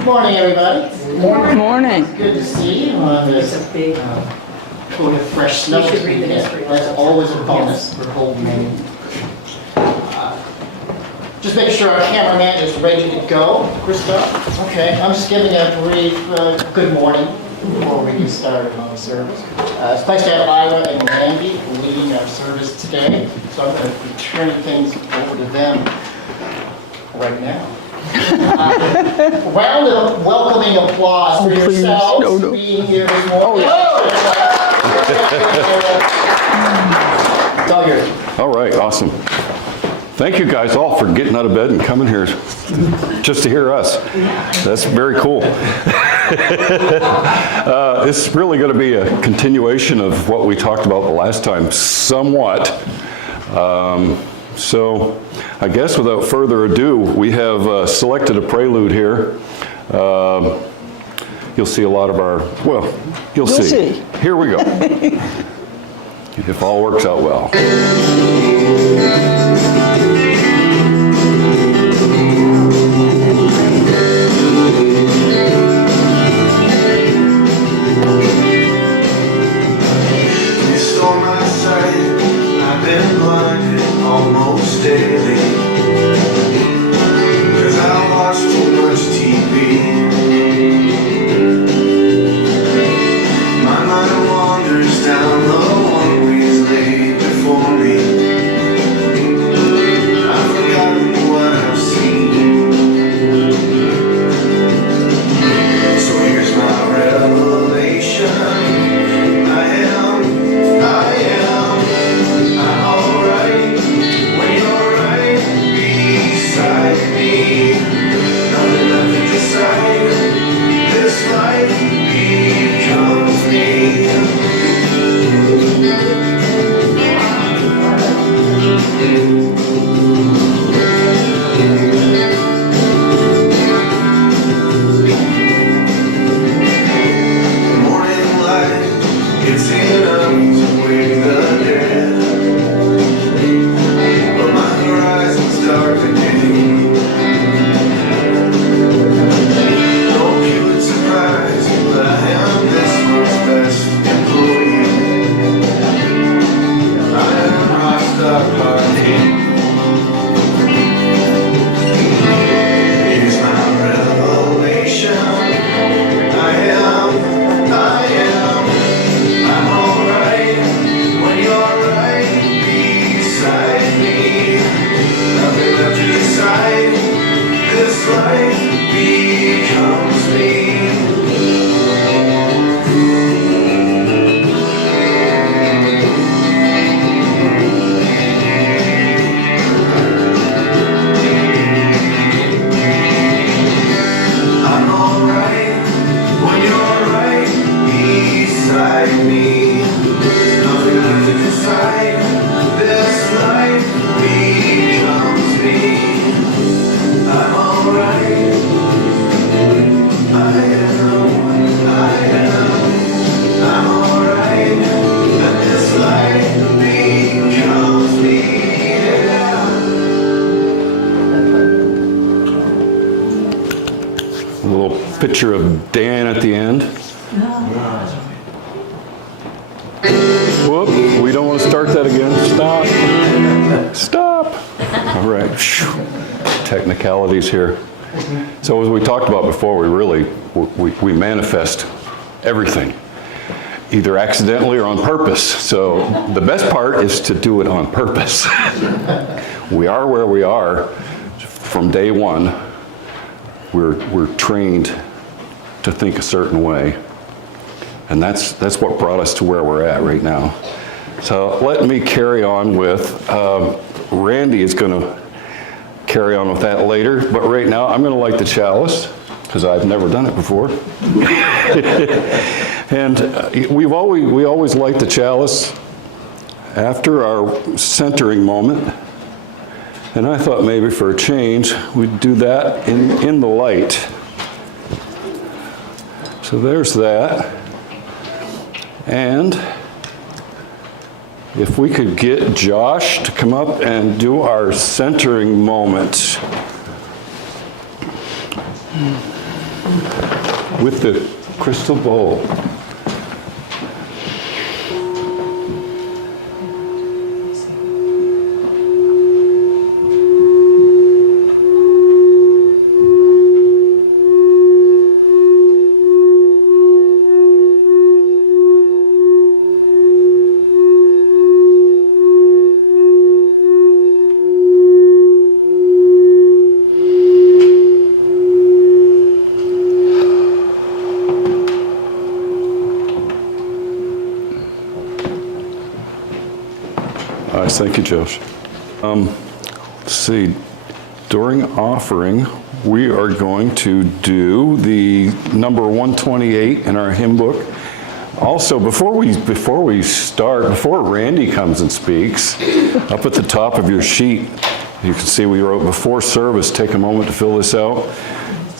Good morning, everybody. Good morning. Good to see you on this full of fresh snow. That's always a bonus for Holden. Just make sure our cameraman is ready to go. Christoph? Okay, I'm just giving a brief good morning before we get started on the service. It's nice to have Ira and Randi leading our service today, so I'm going to be turning things over to them right now. Round of welcoming applause for yourselves being here this morning. Dyer. All right, awesome. Thank you guys all for getting out of bed and coming here just to hear us. That's very cool. It's really going to be a continuation of what we talked about the last time, somewhat. So I guess without further ado, we have selected a prelude here. You'll see a lot of our, well, you'll see. Here we go. If all works out well. Almost daily, 'cause I watch too much TV. My mind wanders down the one-ways laid before me. I've forgotten what I've seen. So here's my revelation. Picture of Dan at the end. Whoop, we don't want to start that again. Stop. Stop. All right. Technicalities here. So as we talked about before, we manifest everything, either accidentally or on purpose. So the best part is to do it on purpose. We are where we are from day one. We're trained to think a certain way, and that's what brought us to where we're at right now. So let me carry on with, Randy is going to carry on with that later, but right now I'm going to light the chalice, because I've never done it before. And we always light the chalice after our centering moment. And I thought maybe for a change, we'd do that in the light. So there's that. And if we could get Josh to come up and do our centering moment with the crystal bowl. Thank you, Josh. Let's see, during offering, we are going to do the number 128 in our hymn book. Also, before we start, before Randy comes and speaks, up at the top of your sheet, you can see we wrote before service. Take a moment to fill this out.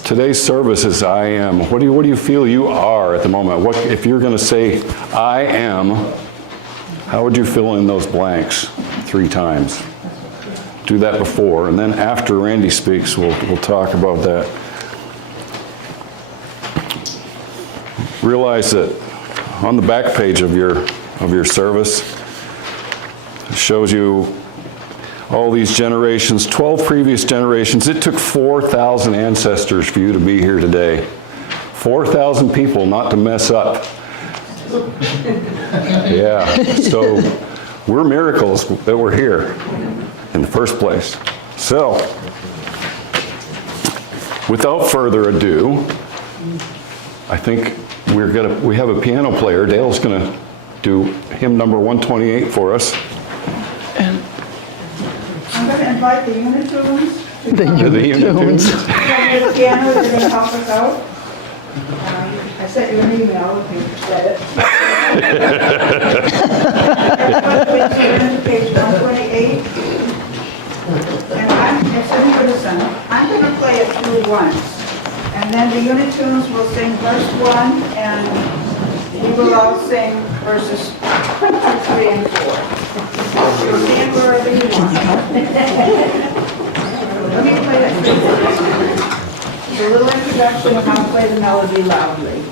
Today's service is I am. What do you feel you are at the moment? What if you're going to say I am? How would you fill in those blanks 3 times? Do that before, and then after Randy speaks, we'll talk about that. Realize that on the back page of your service, it shows you all these generations, 12 previous generations. It took 4,000 ancestors for you to be here today. 4,000 people not to mess up. Yeah, so we're miracles that we're here in the first place. So, without further ado, I think we have a piano player. Dale's gonna do hymn number 128 for us. And I'm gonna invite the Unitunes. The Unitunes. The piano, they're gonna help us out. I sent you an email, if you read it. Everybody please turn to page 128. And it's in for the center. I'm going to play it through once. And then the Unitunes will sing verse 1, and we will all sing verses 2, 3, and 4. So stand wherever you want. Let me play it through once. A little introduction of how to play the melody loudly.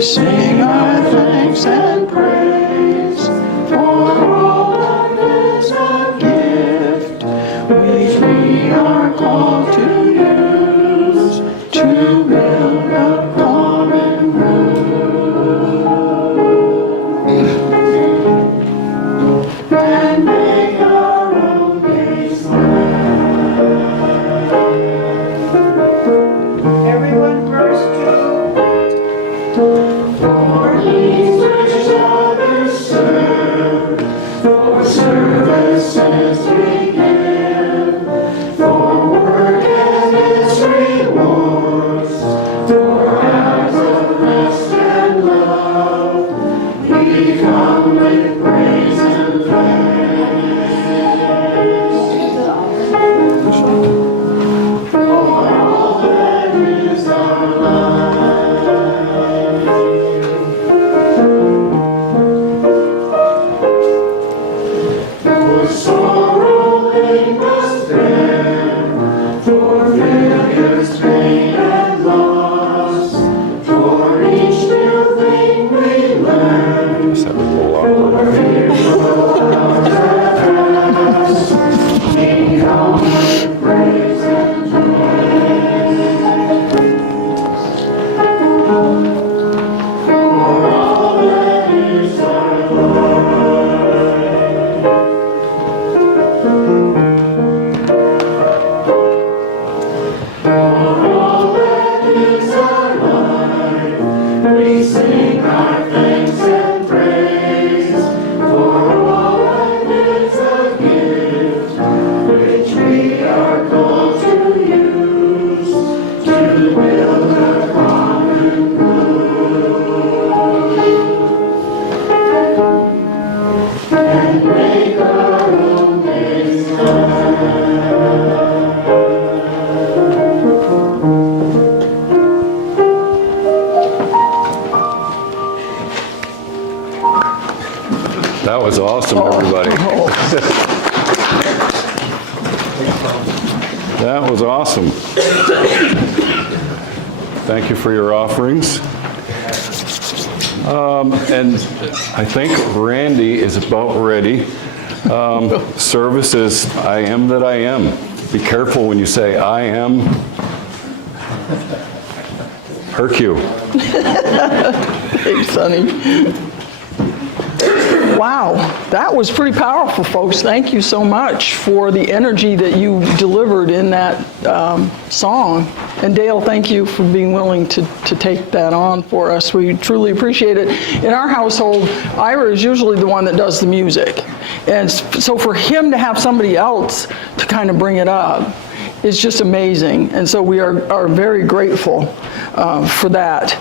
Sing our thanks and praise for all that is a gift, which we are called to use to build a common room and make our own days glad. Everyone, verse 2. For these which others serve, for services we give, for work was awesome, everybody. That was awesome. Thank you for your offerings. And I think Randi is about ready. Service is I am that I am. Be careful when you say I am. Hercule. Thanks, Sonny. Wow, that was pretty powerful, folks. Thank you so much for the energy that you delivered in that song. And Dale, thank you for being willing to take that on for us. We truly appreciate it. In our household, Ira is usually the one that does the music. And so for him to have somebody else to kind of bring it up is just amazing. And so we are very grateful for that.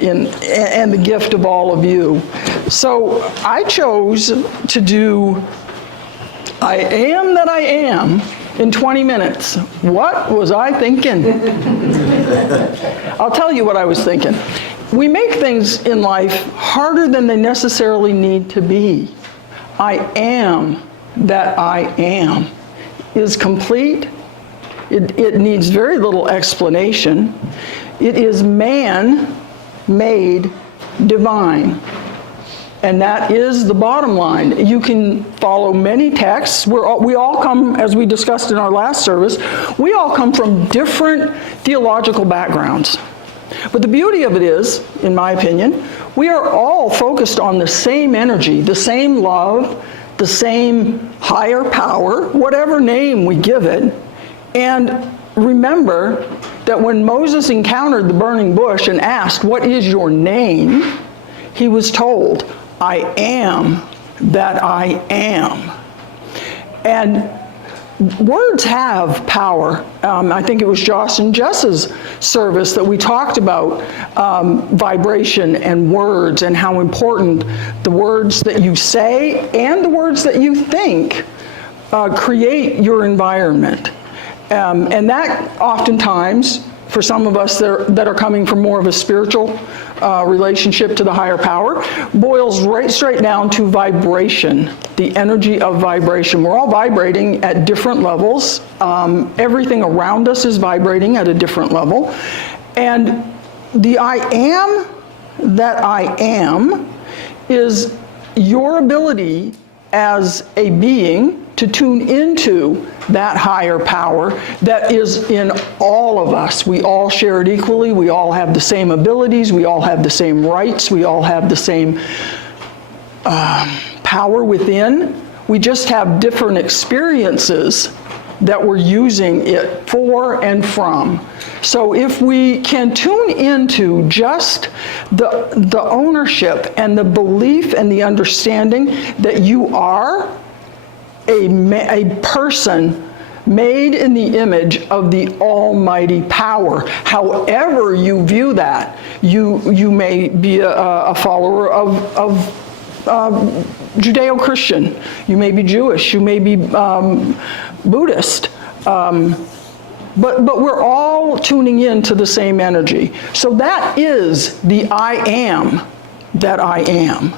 And the gift of all of you. So I chose to do I Am That I Am in 20 minutes. What was I thinking? I'll tell you what I was thinking. We make things in life harder than they necessarily need to be. I am that I am is complete. It needs very little explanation. It is man made divine. And that is the bottom line. You can follow many texts. We all come, as we discussed in our last service, we all come from different theological backgrounds. But the beauty of it is, in my opinion, we are all focused on the same energy, the same love, the same higher power, whatever name we give it. And remember that when Moses encountered the burning bush and asked, "What is your name?" he was told, "I am that I am." And words have power. I think it was Josh and Jess's service that we talked about vibration and words and how important the words that you say and the words that you think create your environment. And that oftentimes, for some of us that are coming from more of a spiritual relationship to the higher power, boils right straight down to vibration, the energy of vibration. We're all vibrating at different levels. Everything around us is vibrating at a different level. And the I am that I am is your ability as a being to tune into that higher power that is in all of us. We all share it equally. We all have the same abilities. We all have the same rights. We all have the same power within. We just have different experiences that we're using it for and from. So if we can tune into just the ownership and the belief and the understanding that you are a person made in the image of the Almighty power. However you view that, you may be a follower of Judeo-Christian, you may be Jewish, you may be Buddhist, but we're all tuning in to the same energy. So that is the I am that I am.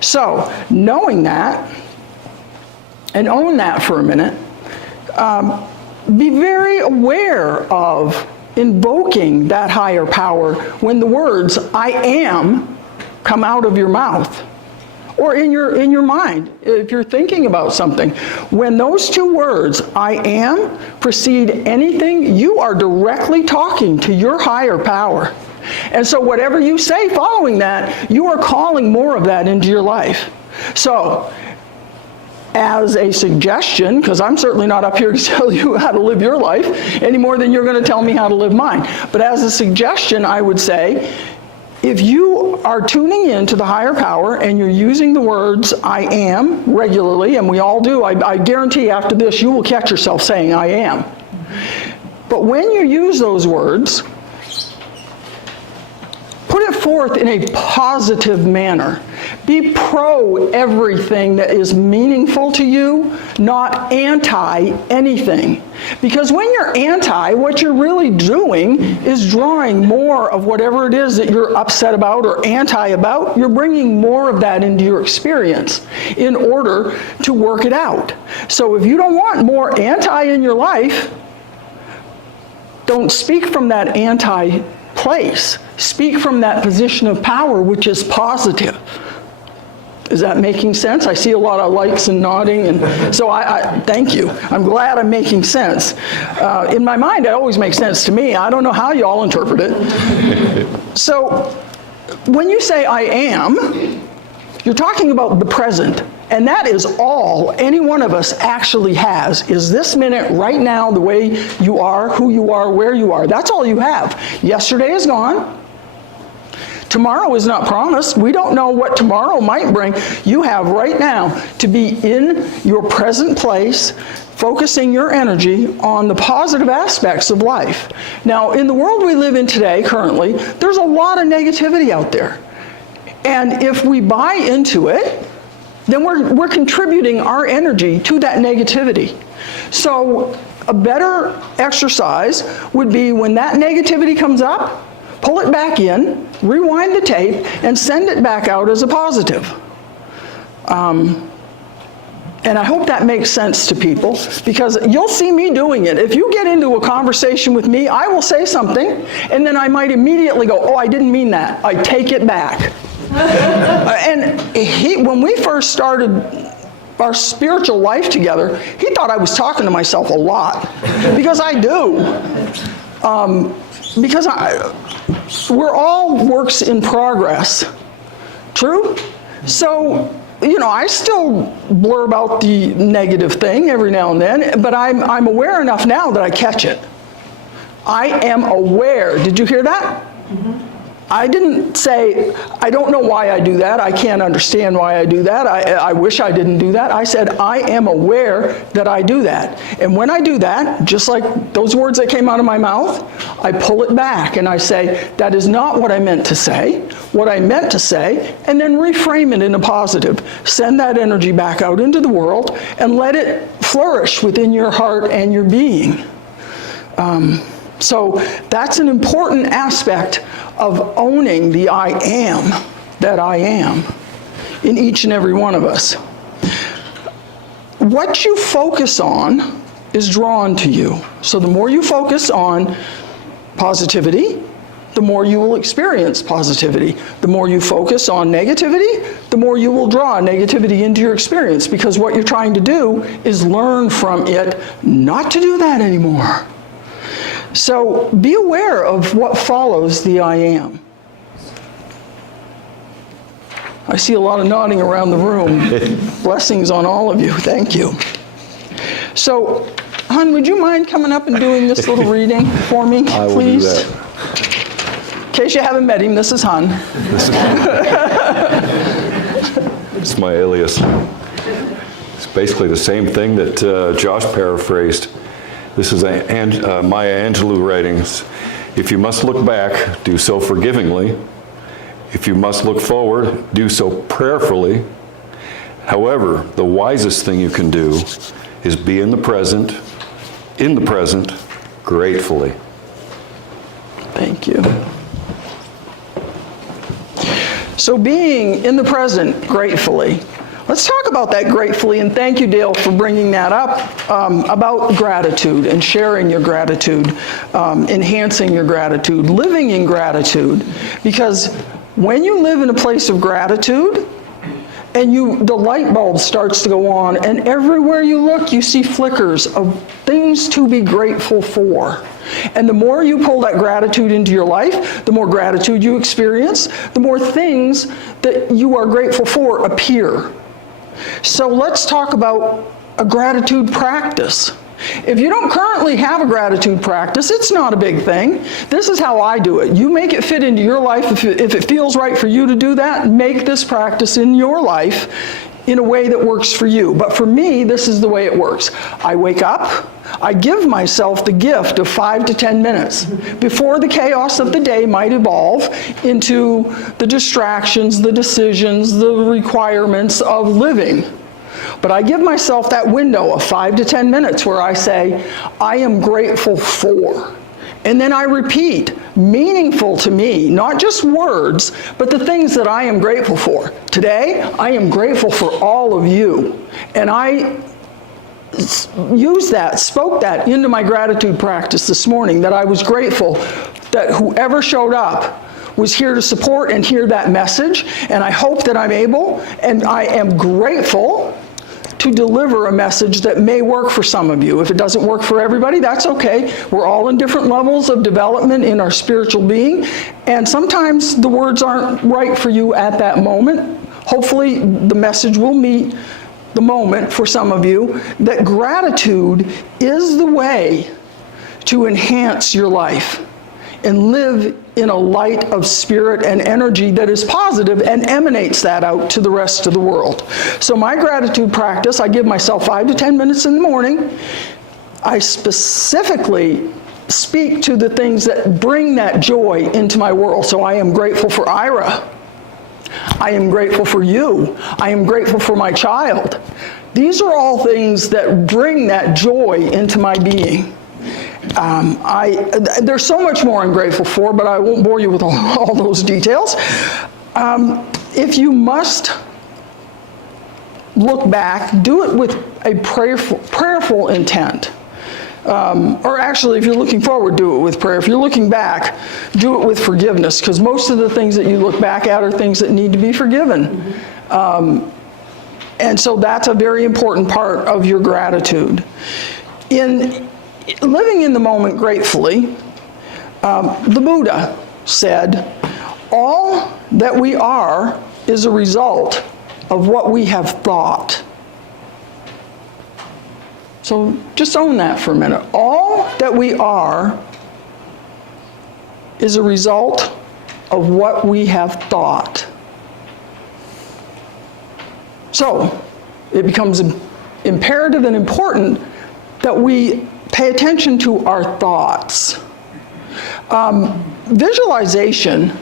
So knowing that, and own that for a minute, be very aware of invoking that higher power when the words I am come out of your mouth or in your mind if you're thinking about something. When those two words I am precede anything, you are directly talking to your higher power. And so whatever you say following that, you are calling more of that into your life. So as a suggestion, because I'm certainly not up here to tell you how to live your life any more than you're going to tell me how to live mine. But as a suggestion, I would say, if you are tuning in to the higher power and you're using the words I am regularly, and we all do, I guarantee after this you will catch yourself saying I am. But when you use those words, put it forth in a positive manner. Be pro everything that is meaningful to you, not anti anything. Because when you're anti, what you're really doing is drawing more of whatever it is that you're upset about or anti about. You're bringing more of that into your experience in order to work it out. So if you don't want more anti in your life, don't speak from that anti place. Speak from that position of power, which is positive. Is that making sense? I see a lot of likes and nodding, and so I thank you. I'm glad I'm making sense. In my mind, it always makes sense to me. I don't know how y'all interpret it. So when you say I am, you're talking about the present. And that is all any one of us actually has, is this minute, right now, the way you are, who you are, where you are. That's all you have. Yesterday is gone. Tomorrow is not promised. We don't know what tomorrow might bring. You have right now to be in your present place, focusing your energy on the positive aspects of life. Now, in the world we live in today, currently, there's a lot of negativity out there. And if we buy into it, then we're contributing our energy to that negativity. So a better exercise would be when that negativity comes up, pull it back in, rewind the tape, and send it back out as a positive. And I hope that makes sense to people, because you'll see me doing it. If you get into a conversation with me, I will say something, and then I might immediately go, oh, I didn't mean that. I take it back. And when we first started our spiritual life together, he thought I was talking to myself a lot, because I do. Because we're all works in progress. True? So, you know, I still blurb out the negative thing every now and then, but I'm aware enough now that I catch it. I am aware. Did you hear that? Mm-hmm. I didn't say, I don't know why I do that. I can't understand why I do that. I wish I didn't do that. I said, I am aware that I do that. And when I do that, just like those words that came out of my mouth, I pull it back and I say, that is not what I meant to say. What I meant to say, and then reframe it in a positive. Send that energy back out into the world and let it flourish within your heart and your being. So that's an important aspect of owning the I am that I am in each and every one of us. What you focus on is drawn to you. So the more you focus on positivity, the more you will experience positivity. The more you focus on negativity, the more you will draw negativity into your experience, because what you're trying to do is learn from it not to do that anymore. So be aware of what follows the I am. I see a lot of nodding around the room. Blessings on all of you. Thank you. So, hon, would you mind coming up and doing this little reading for me, please? I will do that. In case you haven't met him, this is Hun. It's my alias. It's basically the same thing that Josh paraphrased. This is Maya Angelou writings. If you must look back, do so forgivingly. If you must look forward, do so prayerfully. However, the wisest thing you can do is be in the present, gratefully. Thank you. So being in the present gratefully. Let's talk about that gratefully, and thank you, Dale, for bringing that up, about gratitude and sharing your gratitude, enhancing your gratitude, living in gratitude. Because when you live in a place of gratitude, and the light bulb starts to go on, and everywhere you look, you see flickers of things to be grateful for. And the more you pull that gratitude into your life, the more gratitude you experience, the more things that you are grateful for appear. So let's talk about a gratitude practice. If you don't currently have a gratitude practice, it's not a big thing. This is how I do it. You make it fit into your life. If it feels right for you to do that, make this practice in your life in a way that works for you. But for me, this is the way it works. I wake up, I give myself the gift of 5 to 10 minutes before the chaos of the day might evolve into the distractions, the decisions, the requirements of living. But I give myself that window of 5 to 10 minutes where I say, I am grateful for. And then I repeat, meaningful to me, not just words, but the things that I am grateful for. Today, I am grateful for all of you. And I spoke that into my gratitude practice this morning, that I was grateful that whoever showed up was here to support and hear that message. And I hope that I'm able, and I am grateful to deliver a message that may work for some of you. If it doesn't work for everybody, that's okay. We're all in different levels of development in our spiritual being, and sometimes the words aren't right for you at that moment. Hopefully the message will meet the moment for some of you, that gratitude is the way to enhance your life and live in a light of spirit and energy that is positive and emanates that out to the rest of the world. So my gratitude practice, I give myself 5 to 10 minutes in the morning. I specifically speak to the things that bring that joy into my world. So I am grateful for Ira. I am grateful for you. I am grateful for my child. These are all things that bring that joy into my being. There's so much more I'm grateful for, but I won't bore you with all those details. If you must look back, do it with a prayerful intent. Or actually, if you're looking forward, do it with prayer. If you're looking back, do it with forgiveness, because most of the things that you look back at are things that need to be forgiven. And so that's a very important part of your gratitude. In living in the moment gratefully, the Buddha said, all that we are is a result of what we have thought. So just own that for a minute. All that we are is a result of what we have thought. So it becomes imperative and important that we pay attention to our thoughts. Visualization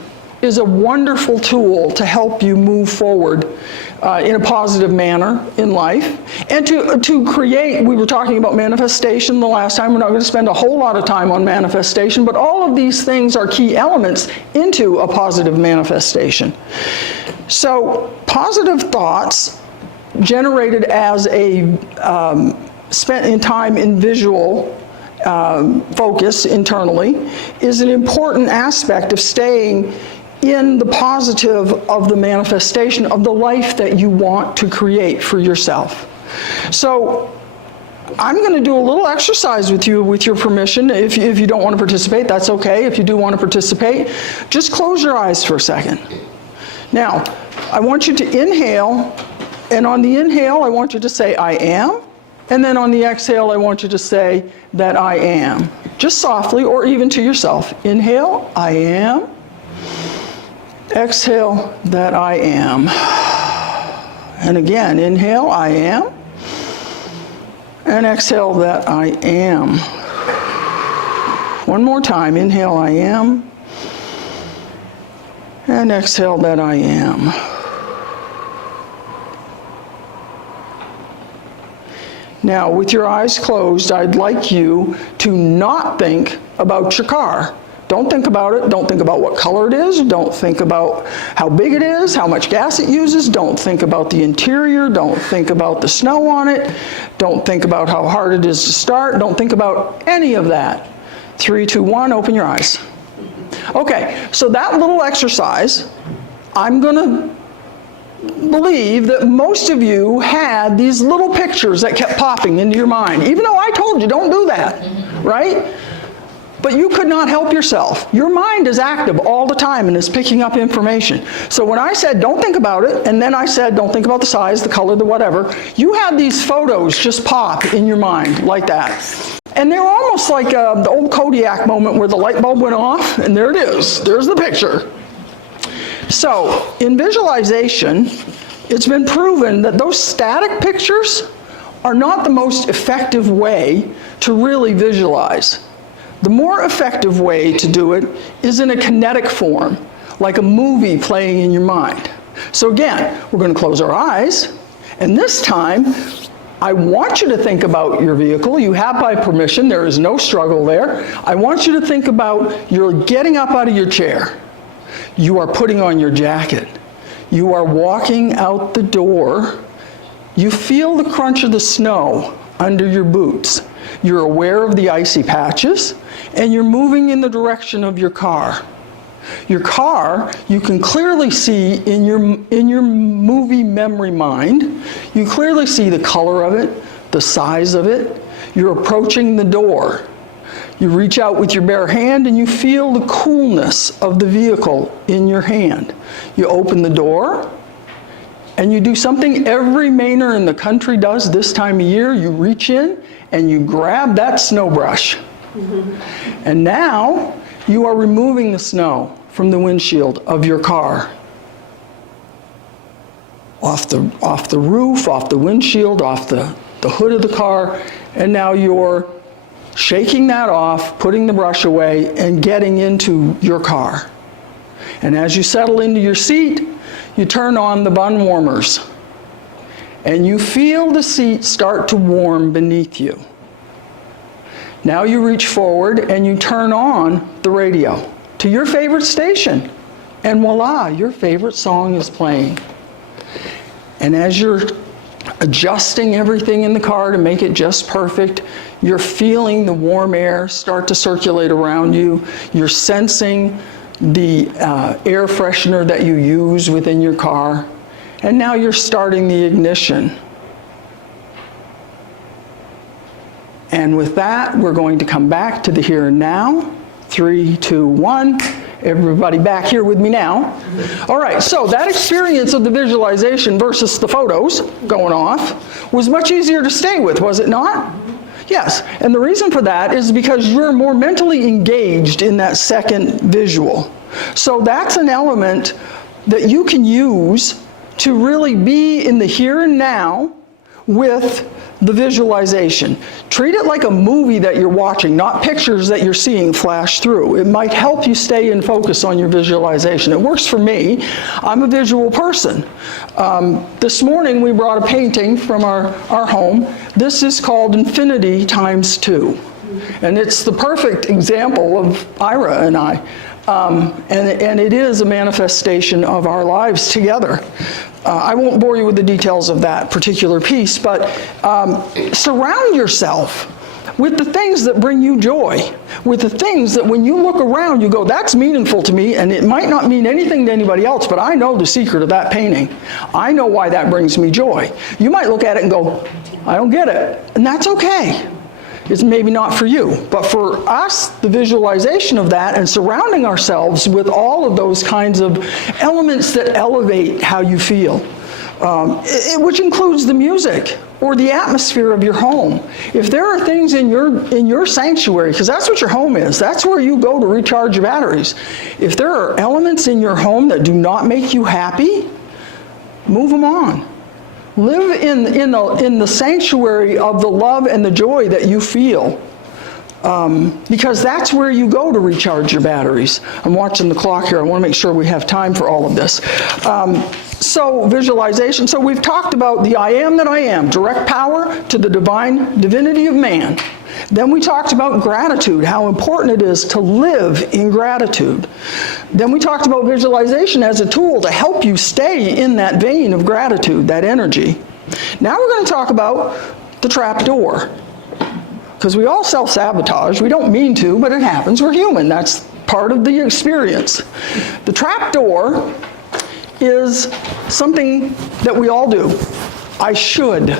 is a wonderful tool to help you move forward in a positive manner in life. And to create, we were talking about manifestation the last time. We're not going to spend a whole lot of time on manifestation, but all of these things are key elements into a positive manifestation. So positive thoughts generated as a spent in time in visual focus internally is an important aspect of staying in the positive of the manifestation of the life that you want to create for yourself. So I'm going to do a little exercise with you, with your permission. If you don't want to participate, that's okay. If you do want to participate, just close your eyes for a second. Now, I want you to inhale, and on the inhale, I want you to say, I am. And then on the exhale, I want you to say that I am. Just softly, or even to yourself. Inhale, I am. Exhale, that I am. And again, inhale, I am. And exhale, that I am. One more time. Inhale, I am. And exhale, that I am. Now, with your eyes closed, I'd like you to not think about your car. Don't think about it. Don't think about what color it is. Don't think about how big it is, how much gas it uses. Don't think about the interior. Don't think about the snow on it. Don't think about how hard it is to start. Don't think about any of that. 3, 2, 1, open your eyes. Okay, so that little exercise, I'm going to believe that most of you had these little pictures that kept popping into your mind, even though I told you don't do that, right? But you could not help yourself. Your mind is active all the time and is picking up information. So when I said don't think about it, and then I said don't think about the size, the color, the whatever, you had these photos just pop in your mind like that. And they're almost like the old Kodiak moment where the light bulb went off, and there it is. There's the picture. So in visualization, it's been proven that those static pictures are not the most effective way to really visualize. The more effective way to do it is in a kinetic form, like a movie playing in your mind. So again, we're going to close our eyes, And this time, I want you to think about your vehicle. You have my permission. There is no struggle there. I want you to think about you're getting up out of your chair. You are putting on your jacket. You are walking out the door. You feel the crunch of the snow under your boots. You're aware of the icy patches, and you're moving in the direction of your car. Your car, you can clearly see in your movie memory mind, you clearly see the color of it, the size of it. You're approaching the door. You reach out with your bare hand and you feel the coolness of the vehicle in your hand. You open the door and you do something every Mainer in the country does this time of year. You reach in and you grab that snow brush. And now you are removing the snow from the windshield of your car. Off the roof, off the windshield, off the hood of the car, and now you're shaking that off, putting the brush away, and getting into your car. And as you settle into your seat, you turn on the bun warmers, and you feel the seat start to warm beneath you. Now you reach forward and you turn on the radio to your favorite station, and voila, your favorite song is playing. And as you're adjusting everything in the car to make it just perfect, you're feeling the warm air start to circulate around you. You're sensing the air freshener that you use within your car. And now you're starting the ignition. And with that, we're going to come back to the here and now. 3, 2, 1. Everybody back here with me now. All right, so that experience of the visualization versus the photos going off was much easier to stay with, was it not? Yes, and the reason for that is because you're more mentally engaged in that second visual. So that's an element that you can use to really be in the here and now with the visualization. Treat it like a movie that you're watching, not pictures that you're seeing flash through. It might help you stay in focus on your visualization. It works for me. I'm a visual person. This morning we brought a painting from our home. This is called Infinity Times 2. And it's the perfect example of Ira and I. And it is a manifestation of our lives together. I won't bore you with the details of that particular piece, but surround yourself with the things that bring you joy, with the things that when you look around you go, that's meaningful to me, and it might not mean anything to anybody else, but I know the secret of that painting. I know why that brings me joy. You might look at it and go, I don't get it, and that's okay. It's maybe not for you, but for us, the visualization of that and surrounding ourselves with all of those kinds of elements that elevate how you feel, which includes the music or the atmosphere of your home. If there are things in your sanctuary, because that's what your home is, that's where you go to recharge your batteries. If there are elements in your home that do not make you happy, move them on. Live in the sanctuary of the love and the joy that you feel, because that's where you go to recharge your batteries. I'm watching the clock here. I want to make sure we have time for all of this. So visualization. So we've talked about the I am that I am, direct power to the divine divinity of man. Then we talked about gratitude, how important it is to live in gratitude. Then we talked about visualization as a tool to help you stay in that vein of gratitude, that energy. Now we're going to talk about the trap door. Because we all self-sabotage. We don't mean to, but it happens. We're human. That's part of the experience. The trap door is something that we all do. I should.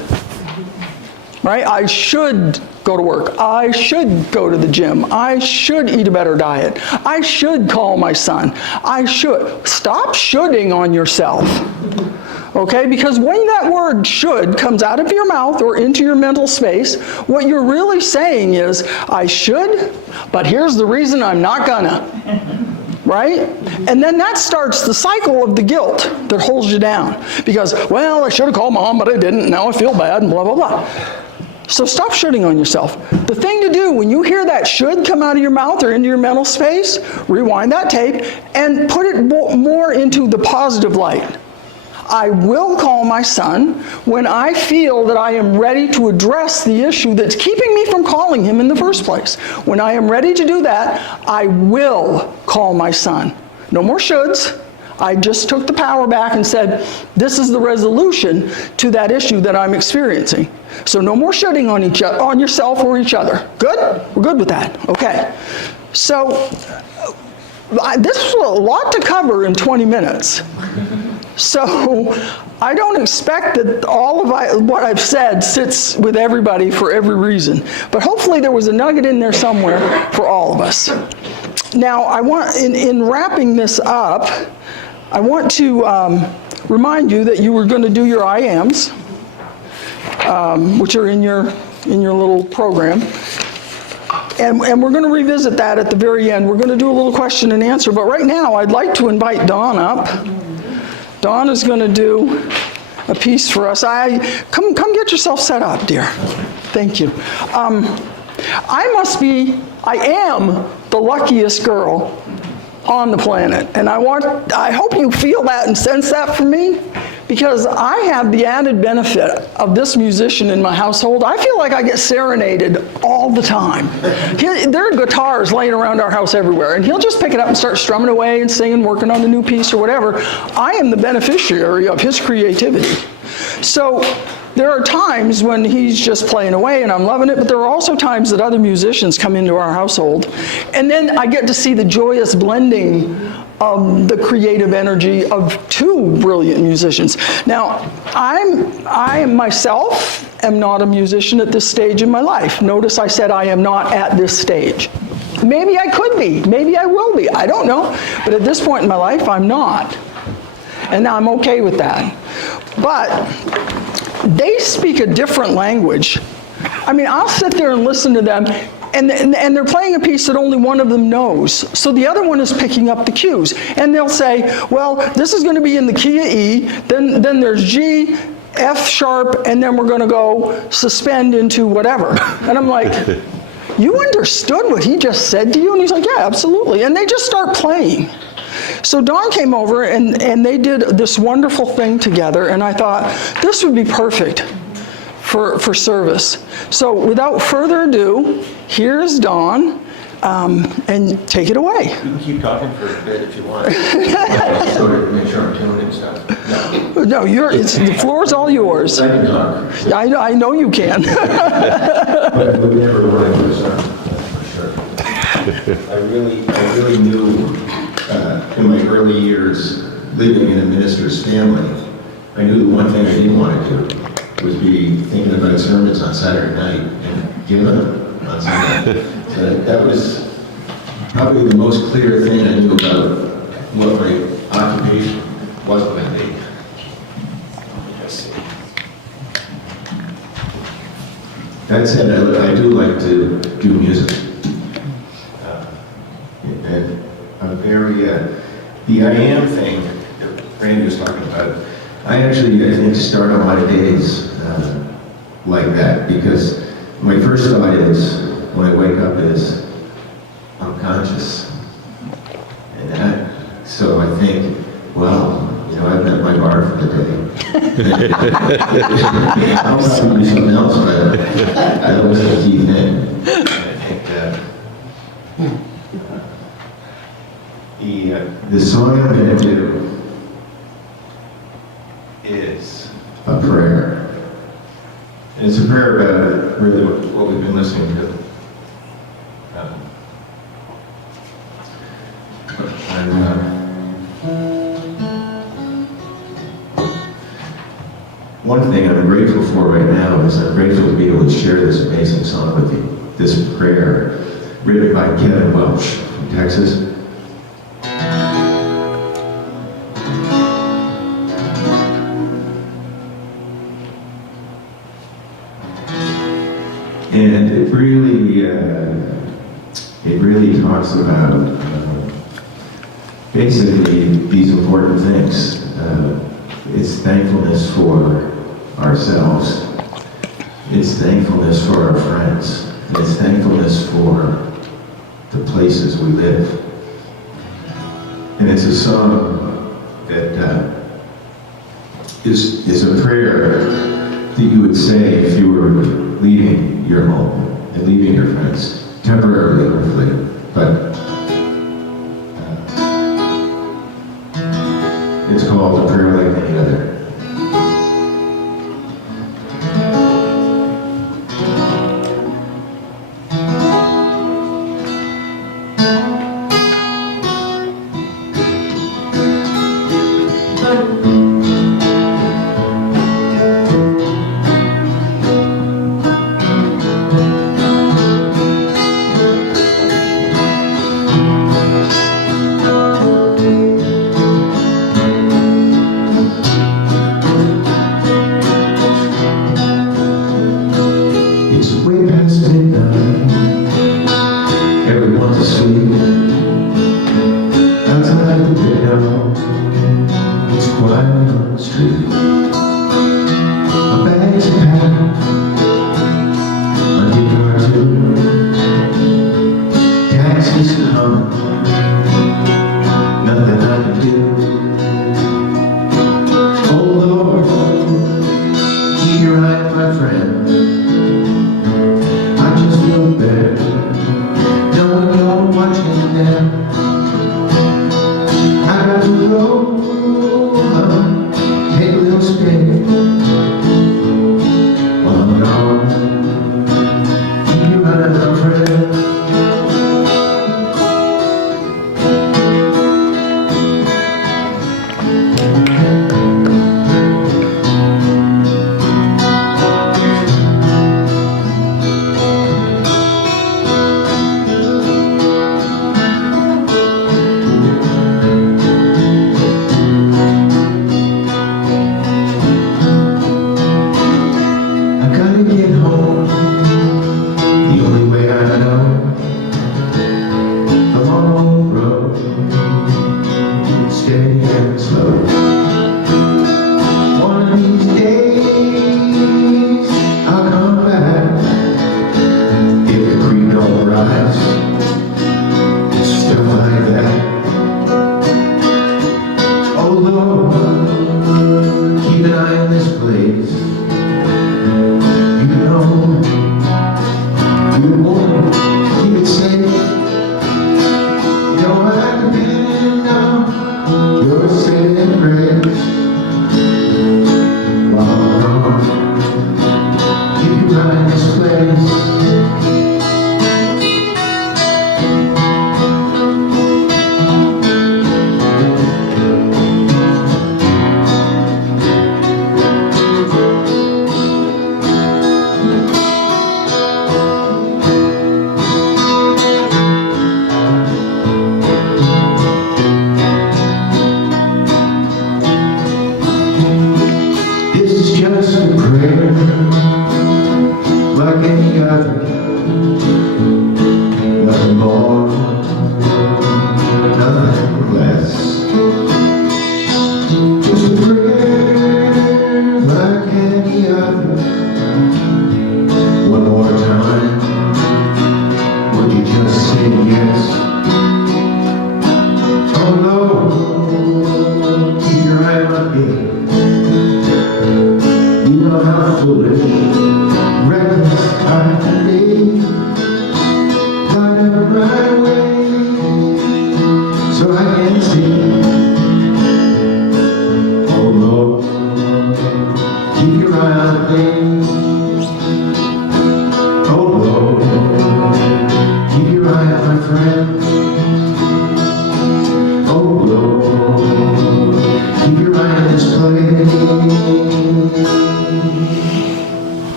Right? I should go to work. I should go to the gym. I should eat a better diet. I should call my son. I should. Stop shoulding on yourself. Okay? Because when that word should comes out of your mouth or into your mental space, what you're really saying is, I should, but here's the reason I'm not gonna. Right? And then that starts the cycle of the guilt that holds you down. Because, well, I should have called mom, but I didn't. Now I feel bad, and blah, blah, blah. So stop shoulding on yourself. The thing to do when you hear that should come out of your mouth or into your mental space, rewind that tape and put it more into the positive light. I will call my son when I feel that I am ready to address the issue that's keeping me from calling him in the first place. When I am ready to do that, I will call my son. No more shoulds. I just took the power back and said, this is the resolution to that issue that I'm experiencing. So no more shoulding on yourself or each other. Good? We're good with that. Okay. So this was a lot to cover in 20 minutes. So I don't expect that all of what I've said sits with everybody for every reason. But hopefully there was a nugget in there somewhere for all of us. Now, I want, in wrapping this up, I want to remind you that you were going to do your I ams, which are in your little program. And we're going to revisit that at the very end. We're going to do a little question and answer. But right now, I'd like to invite Dawn up. Dawn is going to do a piece for us. Come get yourself set up, dear. Thank you. I am the luckiest girl on the planet. And I hope you feel that and sense that from me, because I have the added benefit of this musician in my household. I feel like I get serenaded all the time. There are guitars laying around our house everywhere, and he'll just pick it up and start strumming away and singing, working on the new piece or whatever. I am the beneficiary of his creativity. So there are times when he's just playing away and I'm loving it, but there are also times that other musicians come into our household. And then I get to see the joyous blending of the creative energy of two brilliant musicians. Now, I myself am not a musician at this stage in my life. Notice I said I am not at this stage. Maybe I could be, maybe I will be, I don't know. But at this point in my life, I'm not. And I'm okay with that. But they speak a different language. I mean, I'll sit there and listen to them, and they're playing a piece that only one of them knows. So the other one is picking up the cues. And they'll say, well, this is going to be in the key of E, then there's G, F sharp, and then we're going to go suspend into whatever. And I'm like, you understood what he just said to you? And he's like, yeah, absolutely. And they just start playing. So Dawn came over and they did this wonderful thing together, and I thought this would be perfect for service. So without further ado, here's Dawn, and take it away. You can keep talking for a bit if you want. Sort of make sure I'm tuning stuff. No, the floor's all yours. I can talk. I know you can. But we never want to do something, for sure. I really knew in my early years living in a minister's family, I knew the one thing I didn't want to do was be thinking about sermons on Saturday night and giving them on Sunday. So that was probably the most clear thing I knew about what my occupation was going to be. That said, I do like to do music. And I'm very, the I am thing that Randy was talking about, I think start on my days like that, because my first thought is, when I wake up, is I'm conscious. And so I think, well, I've met my bar for the day. I'll probably do something else, but that was the key thing. And I think the song I'm going to do is a prayer. And it's a prayer about really what we've been listening to. One thing I'm grateful for right now is I'm grateful to be able to share this amazing song with you. This prayer, written by Kevin Welch from Texas. And it really talks about basically these important things. It's thankfulness for ourselves. It's thankfulness for our friends. It's thankfulness for the places we live. And it's a song that is a prayer that you would say if you were leaving your home and leaving your friends, temporarily, hopefully, but it's called a prayer like any other.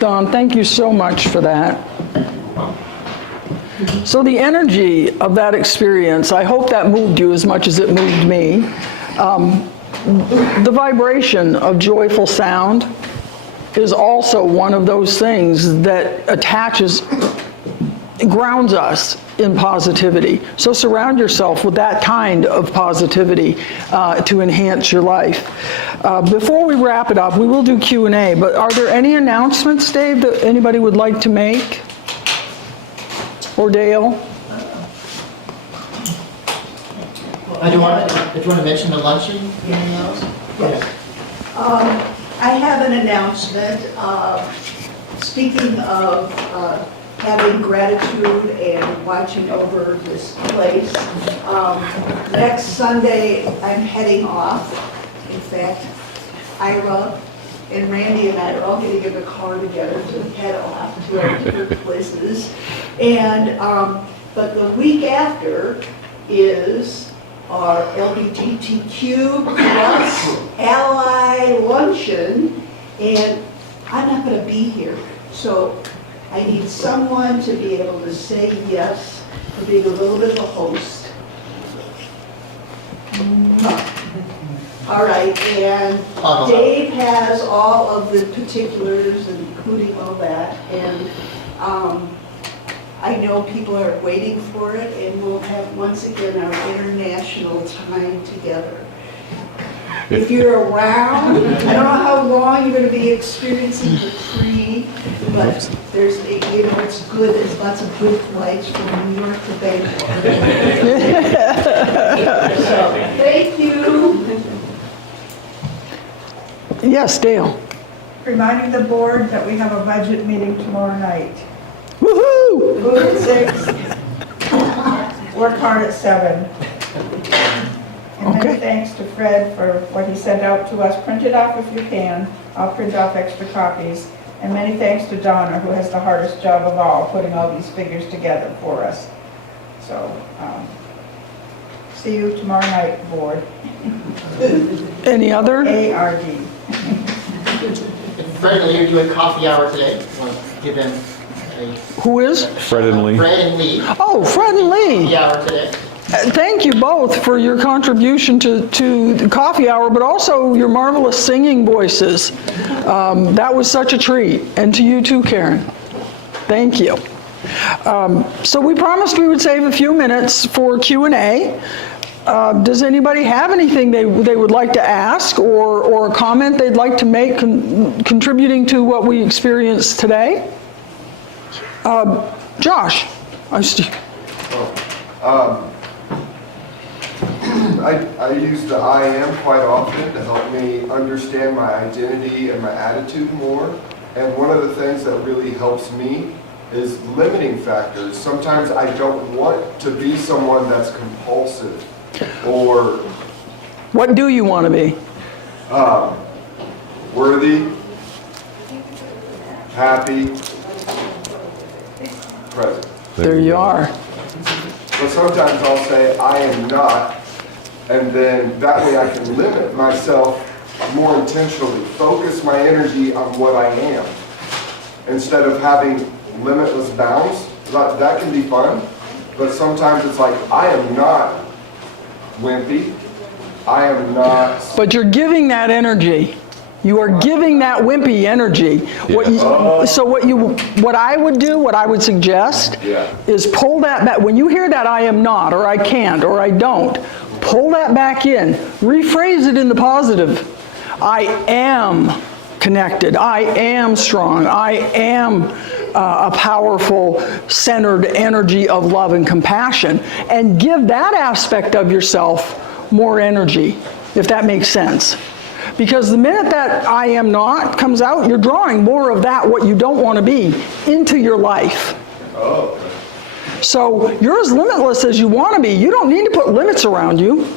Don, thank you so much for that. So the energy of that experience, I hope that moved you as much as it moved me. The vibration of joyful sound is also one of those things that grounds us in positivity. So surround yourself with that kind of positivity to enhance your life. Before we wrap it up, we will do Q&A, but are there any announcements, Dave, that anybody would like to make? or Dale? Do you want to mention the luncheon? Anything else? Yes. I have an announcement. Speaking of having gratitude and watching over this place, next Sunday I'm heading off. In fact, Ira and Randy and I are all getting in the car together to head off to our different places. And, but the week after is our LGBTQ plus ally luncheon, and I'm not going to be here. So I need someone to be able to say yes for being a little bit of a host. All right, and Dave has all of the particulars, including all that, and I know people are waiting for it, and we'll have, once again, our international time together. If you're around, I don't know how long you're going to be experiencing the tree, but there's, you know, it's good, there's lots of good flights from New York to Bangkok. So, thank you. Yes, Dale. Reminding the board that we have a budget meeting tomorrow night. Woohoo! Food at 6, work hard at 7. And Okay. many thanks to Fred for what he sent out to us. Print it off if you can. I'll print off extra copies. And many thanks to Donna, who has the hardest job of all, putting all these figures together for us. So, see you tomorrow night, board. Any other? ARD. Fred and Leigh are doing coffee hour today. Want to give them a Who is? Fred and Leigh. Fred and Leigh, Oh, Fred and Leigh. coffee hour today. Thank you both for your contribution to the coffee hour, but also your marvelous singing voices. That was such a treat. And to you too, Karen. Thank you. So we promised we would save a few minutes for Q&A. Does anybody have anything they would like to ask or a comment they'd like to make contributing to what we experienced today? Josh. I use the I am quite often to help me understand my identity and my attitude more. And one of the things that really helps me is limiting factors. Sometimes I don't want to be someone that's compulsive or What do you want to be? worthy, happy, present. There you are. But sometimes I'll say I am not, and then that way I can limit myself more intentionally, focus my energy on what I am, instead of having limitless bounds. That can be fun, but sometimes it's like, I am not wimpy, I am not... But you're giving that energy. You are giving that wimpy energy. What I would do, what I would suggest, is pull that back. When you hear that I am not, or I can't, or I don't, pull that back in. Rephrase it in the positive. I am connected. I am strong. I am a powerful, centered energy of love and compassion. And give that aspect of yourself more energy, if that makes sense. Because the minute that I am not comes out, you're drawing more of that, what you don't want to be, into your life. Oh. So you're as limitless as you want to be. You don't need to put limits around you.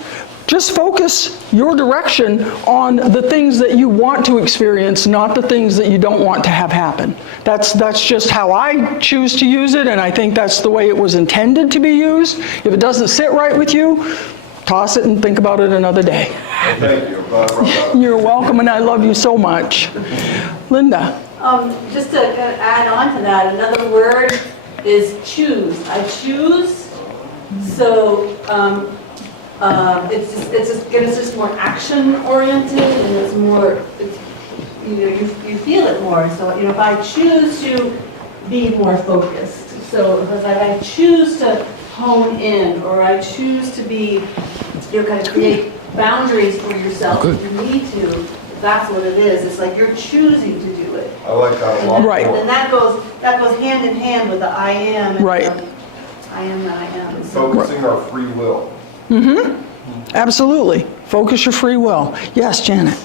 Just focus your direction on the things that you want to experience, not the things that you don't want to have happen. That's just how I choose to use it, and I think that's the way it was intended to be used. If it doesn't sit right with you, toss it and think about it another day. Thank you. You're welcome, and I love you so much. Linda. Just to add on to that, another word is choose. I choose, so it's just more action oriented, and it's more, you feel it more. So if I choose to be more focused, so if I choose to hone in, or I choose to be, kind of create boundaries for yourself if you need to, that's what it is. It's like you're choosing to do it. I like that a lot. Right. And that goes hand in hand with the I am. And Right. I am that I am. Focusing our free will. Absolutely. Focus your free will. Yes, Janet.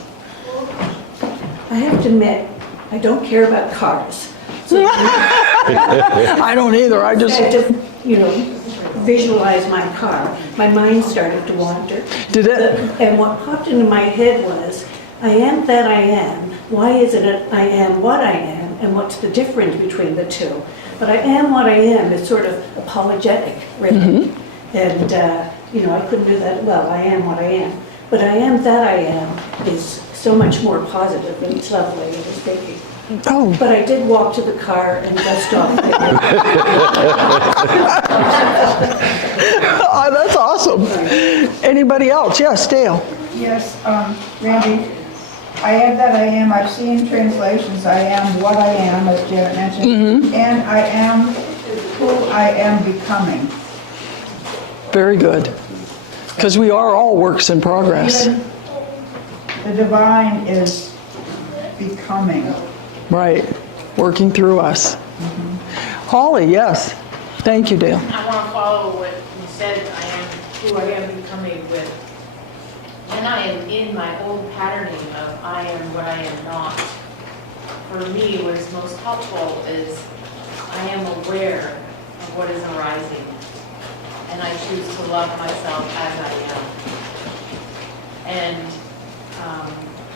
I have to admit, I don't care about cars. So I don't either. I just, I just, visualize my car. My mind started to wander. did it? And what popped into my head was, I am that I am. Why is it I am what I am? And what's the difference between the two? But I am what I am is sort of apologetic, really. And, I couldn't do that well. I am what I am. But I am that I am is so much more positive, and it's lovely. It was big. Oh, But I did walk to the car and dust off. oh, that's awesome. Anybody else? Yes, Dale. Yes, Randy, I am that I am. I've seen translations. I am what I am, as Janet mentioned, and I am who I am becoming. Very good. Because we are all works in progress. Even the divine is becoming. Right. Working through us. Holly, yes. Thank you, Dale. I want to follow what you said, I am who I am becoming with. When I am in my old patterning of I am what I am not, for me, what is most helpful is I am aware of what is arising, and I choose to love myself as I am.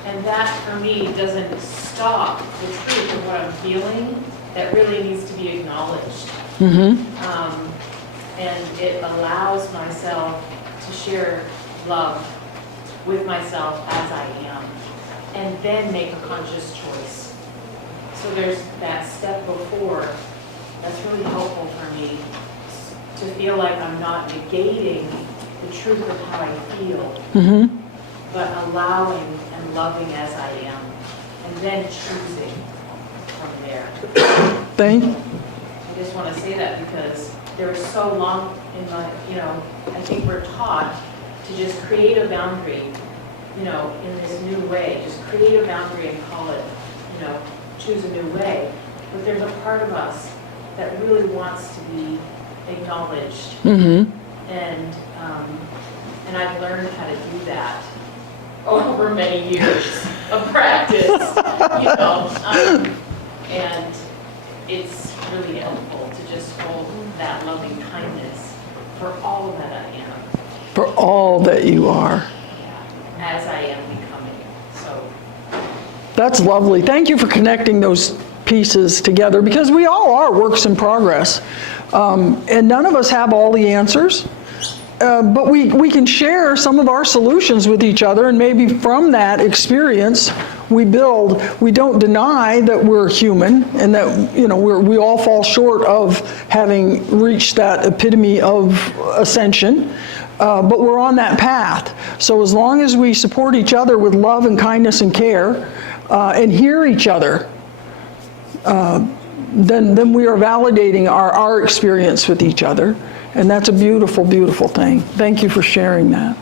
And that, for me, doesn't stop the truth of what I'm feeling. That really needs to be acknowledged. And it allows myself to share love with myself as I am, and then make a conscious choice. So there's that step before that's really helpful for me, to feel like I'm not negating the truth of how I feel, but allowing and loving as I am, and then choosing from there. I just want to say that because there's so long in my, I think we're taught to just create a boundary, in this new way, just create a boundary and call it, choose a new way. But there's a part of us that really wants to be acknowledged. And I've learned how to do that over many years of practice, and it's really helpful to just hold that loving kindness for all that I am. For all that you are. As I am becoming. So That's lovely. Thank you for connecting those pieces together, because we all are works in progress. And none of us have all the answers. But we can share some of our solutions with each other, and maybe from that experience we build. We don't deny that we're human and that we all fall short of having reached that epitome of ascension, but we're on that path. So as long as we support each other with love and kindness and care, and hear each other, then we are validating our experience with each other. And that's a beautiful, beautiful thing. Thank you for sharing that.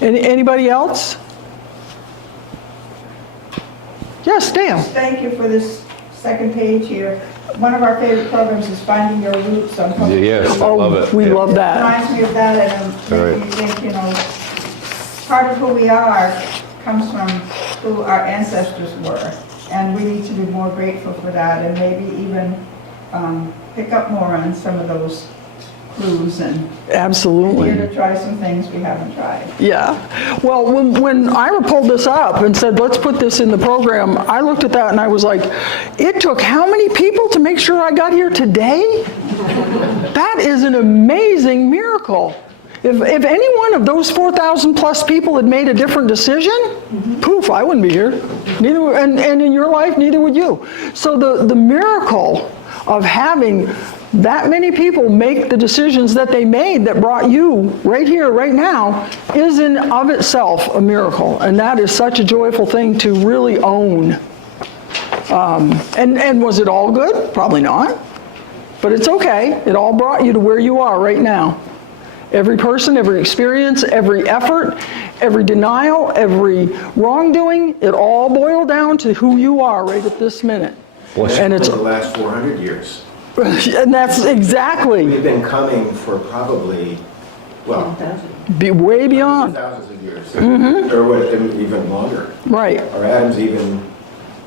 Anybody else? Yes, Dale. Thank you for this second page here. One of our favorite programs is Finding Your Roots on public. Yes, I love it. We Yeah. love that. Reminds me of that, and making me think, part of who we are comes from who our ancestors were. And we need to be more grateful for that, and maybe even pick up more on some of those clues, and Absolutely. here to try some things we haven't tried. Yeah. Well, when Ira pulled this up and said, let's put this in the program, I looked at that and I was like, it took how many people to make sure I got here today? That is an amazing miracle. If any one of those 4,000 plus people had made a different decision, poof, I wouldn't be here. Neither, and in your life, neither would you. So the miracle of having that many people make the decisions that they made that brought you right here, right now, is in of itself a miracle. And that is such a joyful thing to really own. And was it all good? Probably not. But it's okay. It all brought you to where you are right now. Every person, every experience, every effort, every denial, every wrongdoing, it all boiled down to who you are right at this minute. And it's for the last 400 years. And that's exactly, We've been coming for probably, well, way beyond, thousands of years. Or what, even longer. right, Or Adam's even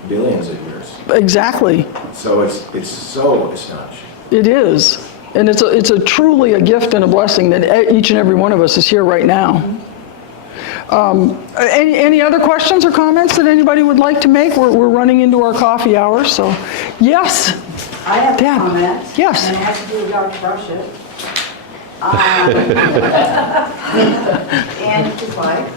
billions of years. exactly. So it's so astonishing. It is. And it's a truly a gift and a blessing that each and every one of us is here right now. Any other questions or comments that anybody would like to make? We're running into our coffee hour, so, yes. I have a Deb. comment. Yes. And it has to do with Dr. Brushett. And his wife.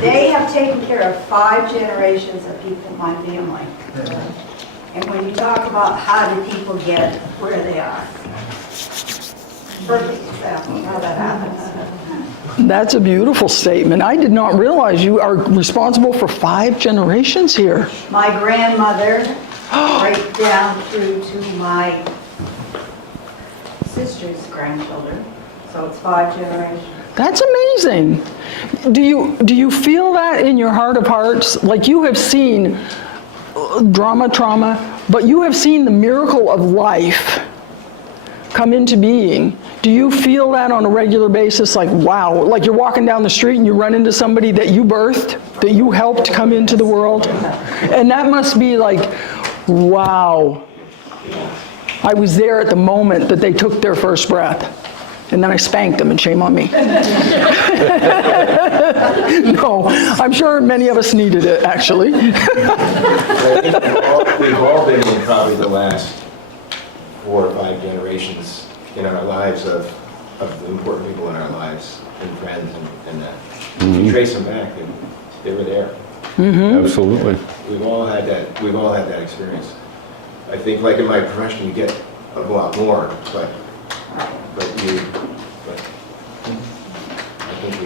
They have taken care of 5 generations of people in my family. And when you talk about how do people get where they are, perfect example of how that happens. That's a beautiful statement. I did not realize you are responsible for 5 generations here. My grandmother, right down through to my sister's grandchildren, so it's 5 generations. That's amazing. Do you feel that in your heart of hearts? Like you have seen trauma, but you have seen the miracle of life come into being. Do you feel that on a regular basis? Like, wow, like you're walking down the street and you run into somebody that you birthed, that you helped come into the world? And that must be like, wow. I was there at the moment that they took their first breath. And then I spanked them, and shame on me. No, I'm sure many of us needed it, actually. I think we've all been in probably the last 4 or 5 generations in our lives of the important people in our lives and friends and that. If you trace them back, they were there. Absolutely. We've all had that experience. I think like in my profession you get a lot more, but I think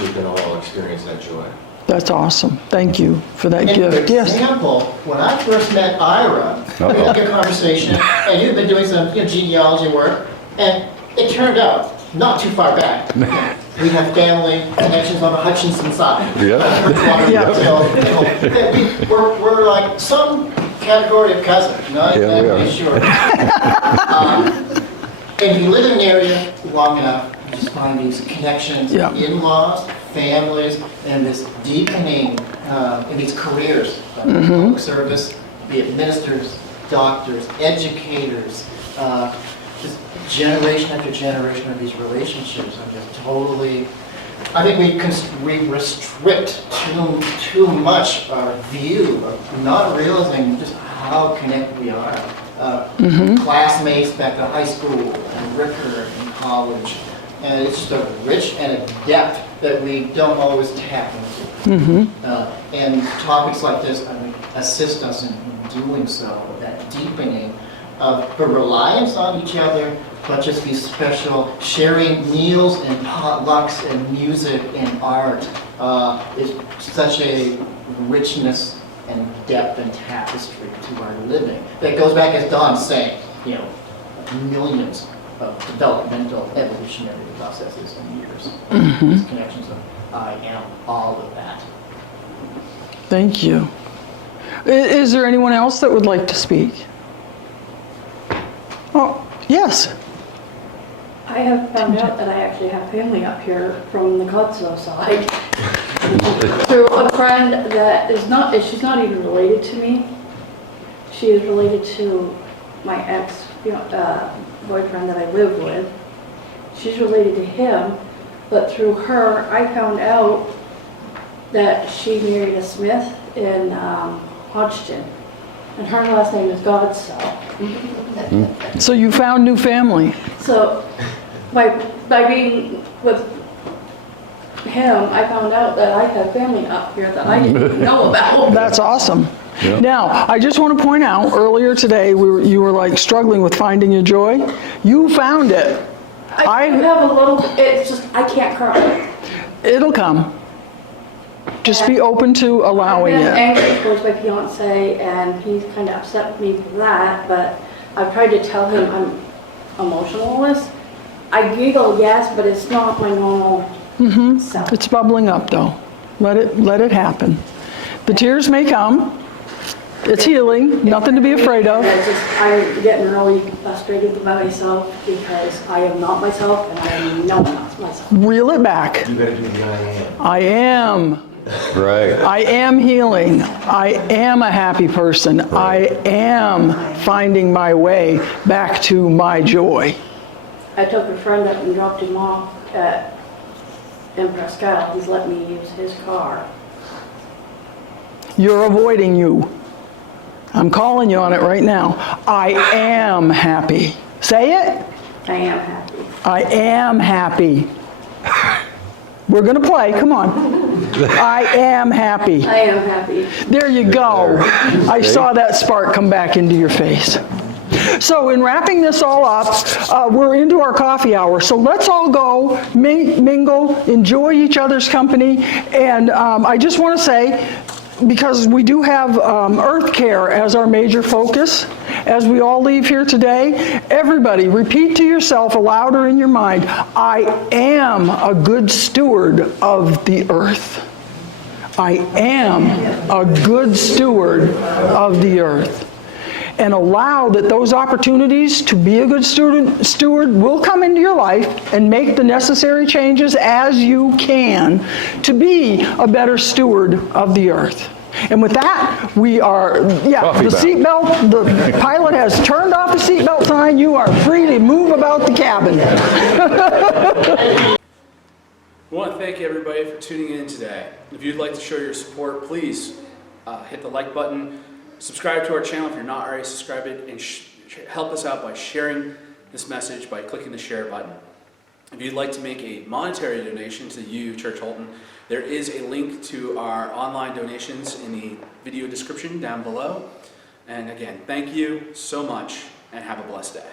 we can all experience that joy. That's awesome. Thank you for that And gift. for Yes. example, when I first met Ira, we had a good conversation, and you've been doing some genealogy work, and it turned out, not too far back, we have family connections on the Hutchinson side. We're like some category of cousin, not Yeah, we exactly are. sure. And if you live in an area long enough, you just find these connections, Yeah. in-laws, families, and this deepening in these careers, public service, be it ministers, doctors, educators, just generation after generation of these relationships are just totally, I think we restrict too much our view of not realizing just how connected we are. Classmates back to high school and Ricker and college. And it's just a rich and a depth that we don't always tap into. And topics like this, I mean, assist us in doing so, that deepening of the reliance on each other, but just these special sharing meals and potlucks and music and art is such a richness and depth and tapestry to our living that goes back, as Don's saying, millions of developmental evolutionary processes and years. These connections of I am all of that. Thank you. Is there anyone else that would like to speak? Oh, yes. I have found out that I actually have family up here from the Godso side. Through a friend that she's not even related to me. She is related to my ex boyfriend that I lived with. She's related to him, but through her, I found out that she married a Smith in Hodgson, and her last name is Godso. So you found new family. So by being with him, I found out that I have family up here that I didn't even know about. That's awesome. Yeah. Now, I just want to point out, earlier today, you were like struggling with finding your joy. You found it. I have a little, it's just, I can't cry. It'll come. Just be open to allowing I've been it. angry towards my fiance, and he's kind of upset with me for that, but I've tried to tell him I'm emotionalist. I giggle, yes, but it's not my normal self. It's bubbling up though. Let it happen. The tears may come. It's healing, nothing to be afraid of. I'm getting really frustrated with myself because I am not myself and I know I'm not myself. Reel it back. You better do the I am. I am. Right. I am healing. I am a happy person. I am finding my way back to my joy. I took a friend up and dropped him off in Pascal. He's let me use his car. You're avoiding you. I'm calling you on it right now. I am happy. Say it. I am happy. I am happy. We're going to play. Come on. I am happy. I am happy. There you go. I saw that spark come back into your face. So in wrapping this all up, we're into our coffee hour. So let's all go mingle, enjoy each other's company. And I just want to say, because we do have Earth Care as our major focus, as we all leave here today, everybody repeat to yourself aloud or in your mind, I am a good steward of the earth. I am a good steward of the earth. And allow that those opportunities to be a good steward will come into your life and make the necessary changes as you can to be a better steward of the earth. And with that, we are, Coffee the seatbelt, the pilot has turned off the seatbelt sign. You are free to move about the cabin. We want to thank everybody for tuning in today. If you'd like to show your support, please hit the like button, subscribe to our channel if you're not already subscribed, and help us out by sharing this message by clicking the share button. If you'd like to make a monetary donation to you, Church Holden, there is a link to our online donations in the video description down below. And again, thank you so much and have a blessed day.